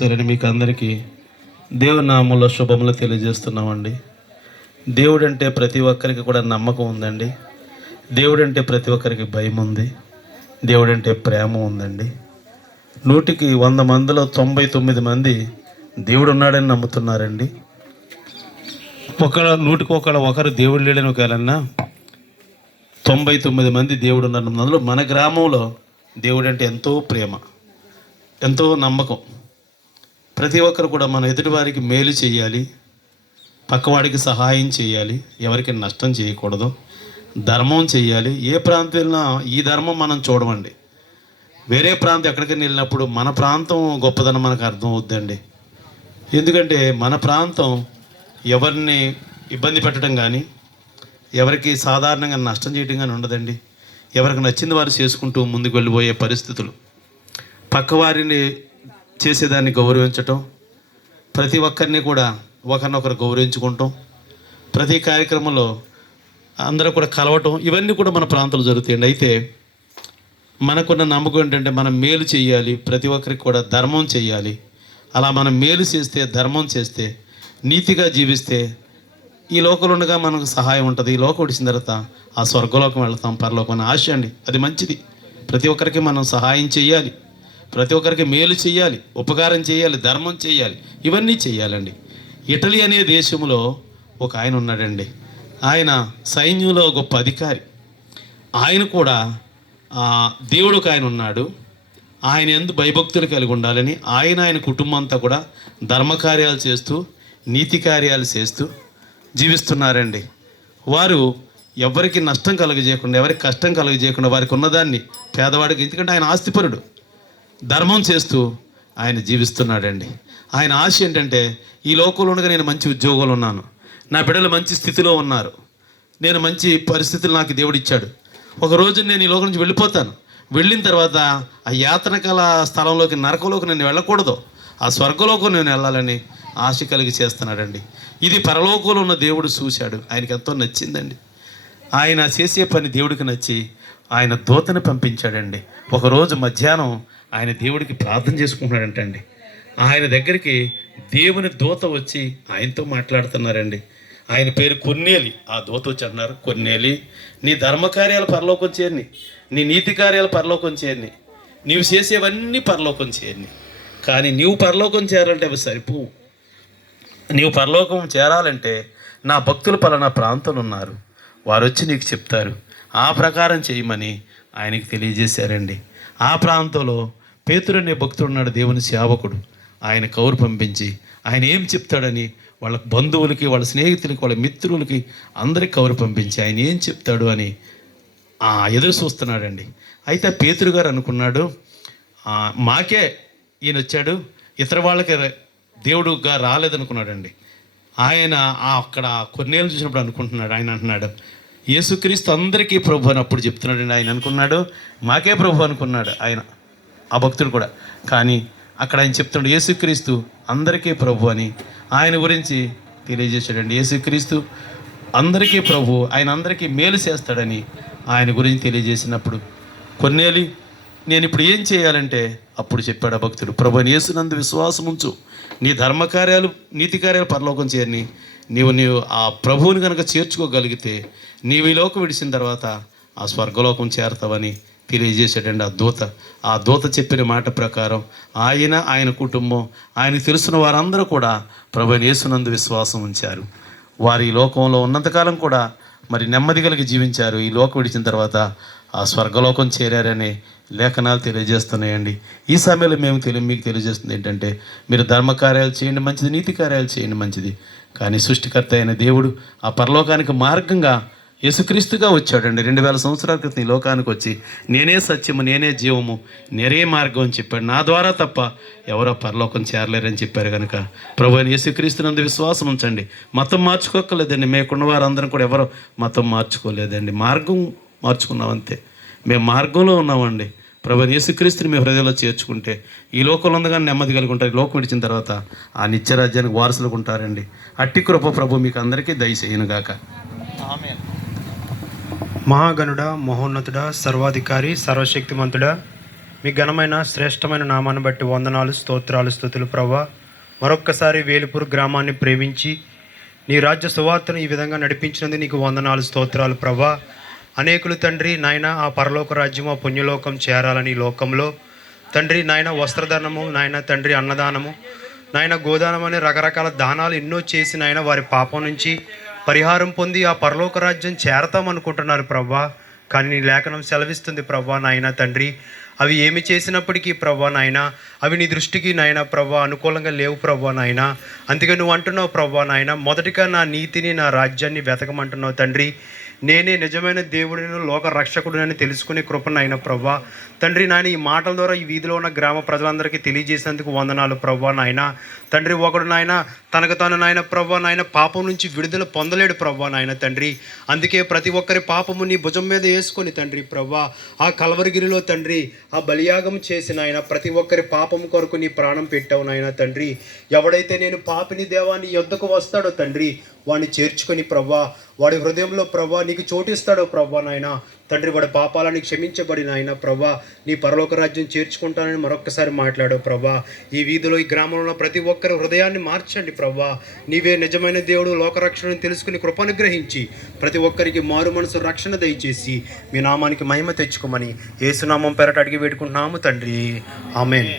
సరే, మీకు అందరికీ దేవుని నామంలో శుభములు తెలియజేస్తున్నామండి. దేవుడు అంటే ప్రతి ఒక్కరికి కూడా నమ్మకం ఉందండి. దేవుడు అంటే ప్రతి ఒక్కరికి భయం ఉంది. దేవుడు అంటే ప్రేమ ఉందండి. 100కి 100 మందిలో 99 మంది దేవుడు ఉన్నాడని నమ్ముతున్నారండి. 100కి ఒకరు దేవుడు లేడని ఒకవేళన్నా 99 మంది దేవుడు ఉన్నారు. అందులో మన గ్రామంలో దేవుడు అంటే ఎంతో ప్రేమ, ఎంతో నమ్మకం. ప్రతి ఒక్కరు కూడా మన ఎదుటివారికి మేలు చేయాలి, పక్కవాడికి సహాయం చేయాలి, ఎవరికి నష్టం చేయకూడదు, ధర్మం చేయాలి. ఏ ప్రాంతం వెళ్ళినా ఈ ధర్మం మనం చూడమండి. వేరే ప్రాంతం ఎక్కడికైనా వెళ్ళినప్పుడు మన ప్రాంతం గొప్పదనం మనకు అర్థం అవుద్దండి. ఎందుకంటే మన ప్రాంతం ఎవరిని ఇబ్బంది పెట్టడం కానీ, ఎవరికి సాధారణంగా నష్టం చేయడం కానీ ఉండదండి. ఎవరికి నచ్చింది వారు చేసుకుంటూ ముందుకు వెళ్ళిపోయే పరిస్థితులు, పక్కవారిని చేసేదాన్ని గౌరవించటం, ప్రతి ఒక్కరిని కూడా ఒకరినొకరు గౌరవించుకుంటాం, ప్రతి కార్యక్రమంలో అందరూ కూడా కలవటం, ఇవన్నీ కూడా మన ప్రాంతంలో జరుగుతాయండి. అయితే మనకున్న నమ్మకం ఏంటంటే మనం మేలు చేయాలి, ప్రతి ఒక్కరికి కూడా ధర్మం చేయాలి. అలా మనం మేలు చేస్తే, ధర్మం చేస్తే, నీతిగా జీవిస్తే ఈ లోకంలో ఉండగా మనకు సహాయం ఉంటుంది. ఈ లోకం విడిచిన తర్వాత ఆ స్వర్గలోకం వెళ్తాం, పరలోకం అనే ఆశ అండి. అది మంచిది. ప్రతి ఒక్కరికి మనం సహాయం చేయాలి, ప్రతి ఒక్కరికి మేలు చేయాలి, ఉపకారం చేయాలి, ధర్మం చేయాలి, ఇవన్నీ చేయాలండి. ఇటలీ అనే దేశంలో ఒక ఆయన ఉన్నాడండి. ఆయన సైన్యంలో గొప్ప అధికారి. ఆయన కూడా దేవుడు ఒక ఆయన ఉన్నాడు. ఆయన యందు భయభక్తులు కలిగి ఉండాలని ఆయన కుటుంబం అంతా కూడా ధర్మకార్యాలు చేస్తూ, నీతి కార్యాలు చేస్తూ జీవిస్తున్నారండి. వారు ఎవరికి నష్టం కలుగజేయకుండా, ఎవరికి కష్టం కలుగజేయకుండా వారికి ఉన్నదాన్ని పేదవాడికి, ఎందుకంటే ఆయన ఆస్తిపరుడు, ధర్మం చేస్తూ ఆయన జీవిస్తున్నాడండి. ఆయన ఆశ ఏంటంటే ఈ లోకంలో ఉండగా నేను మంచి ఉద్యోగాలు ఉన్నాను, నా బిడ్డలు మంచి స్థితిలో ఉన్నారు, నేను మంచి పరిస్థితులు నాకు దేవుడు ఇచ్చాడు, ఒకరోజు నేను ఈ లోకం నుంచి వెళ్ళిపోతాను, వెళ్ళిన తర్వాత ఆ యాతనకల స్థలంలోకి, నరకంలోకి నేను వెళ్ళకూడదు, ఆ స్వర్గలోకం నేను వెళ్ళాలని ఆశ కలిగి చేస్తున్నాడండి. ఇది పరలోకంలో ఉన్న దేవుడు చూశాడు, ఆయనకి ఎంతో నచ్చిందండి. ఆయన చేసే పని దేవుడికి నచ్చి ఆయన దూతని పంపించాడండి. ఒకరోజు మధ్యాహ్నం ఆయన దేవుడికి ప్రార్థన చేసుకుంటున్నాడంటండి. ఆయన దగ్గరికి దేవుని దూత వచ్చి ఆయనతో మాట్లాడుతున్నారండి. ఆయన పేరు కొర్నేలి. ఆ దూత వచ్చి అన్నారు, కొర్నేలి, నీ ధర్మకార్యాలు పరలోకం చేరిని, నీ నీతి కార్యాలు పరలోకం చేరిని, నీవు చేసేవన్నీ పరలోకం చేరిని, కానీ నీవు పరలోకం చేరాలంటే అవి సరిపోవు. నీవు పరలోకం చేరాలంటే నా భక్తులు పలానా ప్రాంతంలో ఉన్నారు, వారు వచ్చి నీకు చెప్తారు, ఆ ప్రకారం చేయమని ఆయనకి తెలియజేశారండి. ఆ ప్రాంతంలో పేతురు అనే భక్తుడు ఉన్నాడు, దేవుని సేవకుడు. ఆయన కౌరు పంపించి ఆయన ఏం చెప్తాడని వాళ్ళ బంధువులకి, వాళ్ళ స్నేహితులకి, వాళ్ళ మిత్రులకి అందరికి కౌరు పంపించి ఆయన ఏం చెప్తాడు అని ఎదురు చూస్తున్నాడండి. అయితే పేతురు గారు అనుకున్నాడు, మాకే ఈయన వచ్చాడు, ఇతర వాళ్ళకి దేవుడుగా రాలేదనుకున్నాడండి. ఆయన అక్కడ కొన్నేళ్ళు చూసినప్పుడు అనుకుంటున్నాడు, ఆయన అంటున్నాడు, యేసుక్రీస్తు అందరికీ ప్రభు అని అప్పుడు చెప్తున్నాడండి. ఆయన అనుకున్నాడు మాకే ప్రభు అనుకున్నాడు ఆయన, ఆ భక్తుడు కూడా. కానీ అక్కడ ఆయన చెప్తున్నాడు యేసుక్రీస్తు అందరికీ ప్రభు అని ఆయన గురించి తెలియజేశాడండి. యేసుక్రీస్తు అందరికీ ప్రభు, ఆయన అందరికీ మేలు చేస్తాడని ఆయన గురించి తెలియజేసినప్పుడు కొన్నేలి నేను ఇప్పుడు ఏం చేయాలంటే అప్పుడు చెప్పాడు ఆ భక్తుడు, ప్రభు యేసునందు విశ్వాసం ఉంచు, నీ ధర్మకార్యాలు నీతి కార్యాలు పరలోకం చేరని నీవు ఆ ప్రభువుని కనుక చేర్చుకోగలిగితే నీవు ఈ లోకం విడిచిన తర్వాత ఆ స్వర్గలోకం చేరతావని తెలియజేశాడండి ఆ దూత చెప్పిన మాట ప్రకారం ఆయన కుటుంబం, ఆయనకు తెలుసున్న వారందరూ కూడా ప్రభువైన యేసునందు విశ్వాసం ఉంచారు. వారు ఈ లోకంలో ఉన్నంతకాలం కూడా మరి నెమ్మది కలిగి జీవించారు. ఈ లోకం విడిచిన తర్వాత ఆ స్వర్గలోకం చేరారనే లేఖనాలు తెలియజేస్తున్నాయండి. ఈ సమయంలో మీకు తెలియజేస్తుంది ఏంటంటే, మీరు ధర్మకార్యాలు చేయండి మంచిది, నీతి కార్యాలు చేయండి మంచిది, కానీ సృష్టికర్త అయిన దేవుడు ఆ పరలోకానికి మార్గంగా యేసుక్రీస్తుగా వచ్చాడండి. 2000 సంవత్సరాల క్రితం ఈ లోకానికి వచ్చి నేనే సత్యము, నేనే జీవము, నేనే మార్గం అని చెప్పాడు. నా ద్వారా తప్ప ఎవరో పరలోకం చేరలేరని చెప్పారు. కనుక ప్రభువైన యేసుక్రీస్తునందు విశ్వాసం ఉంచండి. మతం మార్చుకోక్కర్లేదండి. మేకున్న వారందరం కూడా ఎవరో మతం మార్చుకోలేదండి, మార్గం మార్చుకున్నాం అంతే. మేము మార్గంలో ఉన్నామండి. ప్రభువైన యేసుక్రీస్తుని మీ హృదయంలో చేర్చుకుంటే ఈ లోకంలో ఉందగానే నెమ్మది కలిగి ఉంటారు. ఈ లోకం విడిచిన తర్వాత ఆ నిత్యరాజ్యానికి వారసులకు ఉంటారండి. అట్టి కృప ప్రభు మీకు అందరికీ దయచేయునుగాక. ఆమేన్. మహాగణుడా, మహోన్నతుడా, సర్వాధికారి, సర్వశక్తిమంతుడా, మీ ఘనమైన శ్రేష్టమైన నామాన్ని బట్టి వందనాలు, స్తోత్రాలు, స్తుతులు ప్రభా. మరొక్కసారి వేలుపూర్ గ్రామాన్ని ప్రేమించి నీ రాజ్య సువార్తను ఈ విధంగా నడిపించినందుకు నీకు వందనాలు, స్తోత్రాలు ప్రభా. అనేకులు తండ్రి నాయన ఆ పరలోక రాజ్యం, ఆ పుణ్యలోకం చేరాలని ఈ లోకంలో తండ్రి నాయన వస్త్రదానము, నాయన తండ్రి అన్నదానము, నాయన గోదానం అనే రకరకాల దానాలు ఎన్నో చేసి నాయన వారి పాపం నుంచి పరిహారం పొంది ఆ పరలోక రాజ్యం చేరతామనుకుంటున్నారు ప్రభా. కానీ నీ లేఖనం సెలవిస్తుంది ప్రభా నాయన తండ్రి, అవి ఏమి చేసినప్పటికీ ప్రభా నాయన అవి నీ దృష్టికి నాయన ప్రభా అనుకూలంగా లేవు ప్రభా నాయన. అందుకే నువ్వు అంటున్నావు ప్రభా నాయన, మొదటిగా నా నీతిని నా రాజ్యాన్ని వెతకమంటున్నావు తండ్రి. నేనే నిజమైన దేవుడిని, లోక రక్షకుడిని తెలుసుకునే కృపనైన ప్రభా తండ్రి నాయన. ఈ మాటల ద్వారా ఈ వీధిలో ఉన్న గ్రామ ప్రజలందరికీ తెలియజేసేందుకు వందనాలు ప్రభా నాయన తండ్రి. ఒకడు నాయన తనకు తాను నాయన ప్రభా నాయన పాపం నుంచి విడుదల పొందలేడు ప్రభా నాయన తండ్రి. అందుకే ప్రతి ఒక్కరి పాపము నీ భుజం మీద వేసుకొని తండ్రి ప్రభా ఆ కలవరిగిరిలో తండ్రి ఆ బలియాగం చేసిన ఆయన ప్రతి ఒక్కరి పాపం కొరకు నీ ప్రాణం పెట్టావు నాయన తండ్రి. ఎవడైతే నేను పాపిని దేవాన్ని యొద్దకు వస్తాడో తండ్రి వాడిని చేర్చుకొని ప్రభా వాడి హృదయంలో ప్రభా నీకు చోటిస్తాడో ప్రభా నాయన తండ్రి. వాడి పాపాలని క్షమించబడిన ఆయన ప్రభా నీ పరలోక రాజ్యం చేర్చుకుంటానని మరొక్కసారి మాట్లాడావు ప్రభా. ఈ వీధిలో ఈ గ్రామంలో ప్రతి ఒక్కరి హృదయాన్ని మార్చండి ప్రభా. నీవే నిజమైన దేవుడు, లోకరక్షణను తెలుసుకుని కృపనుగ్రహించి ప్రతి ఒక్కరికి మారు మనసు రక్షణ దయచేసి మీ నామానికి మహిమ తెచ్చుకోమని యేసునామం పేరట అడిగి వేడుకుంటున్నాము తండ్రి. ఆమేన్.